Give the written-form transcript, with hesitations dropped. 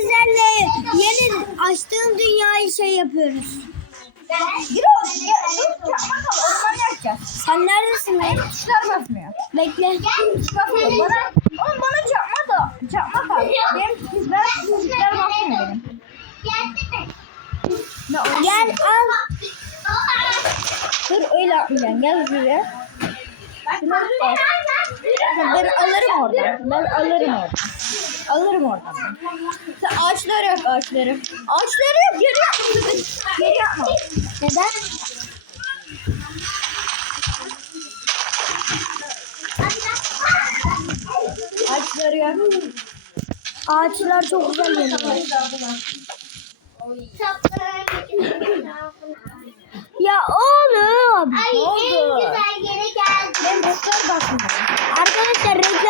sizlerle yeni açtığım dünyayı şey yapıyoruz. Orman yapacağız. Sen neredesin be? Tuşlar basmıyor. Bekle. Basmıyor. Bana çakma da. Çakma kal. Benim tuşlar basmıyor benim. Gel al. Dur öyle yapmayacaksın. Gel buraya. Şunları al. Ben alırım oradan. Ben alırım oradan. Alırım oradan. Sen ağaçları yak ağaçları. Ağaçları yak. Geri yapma. Geri yapma. Neden? Ağaçları yak. Ağaçlar çok güzel yanıyor. Ya oğlum. Ne oldu? Güzel yere geldim. Benim tuşlar basmıyor. Arkadaşlar reklam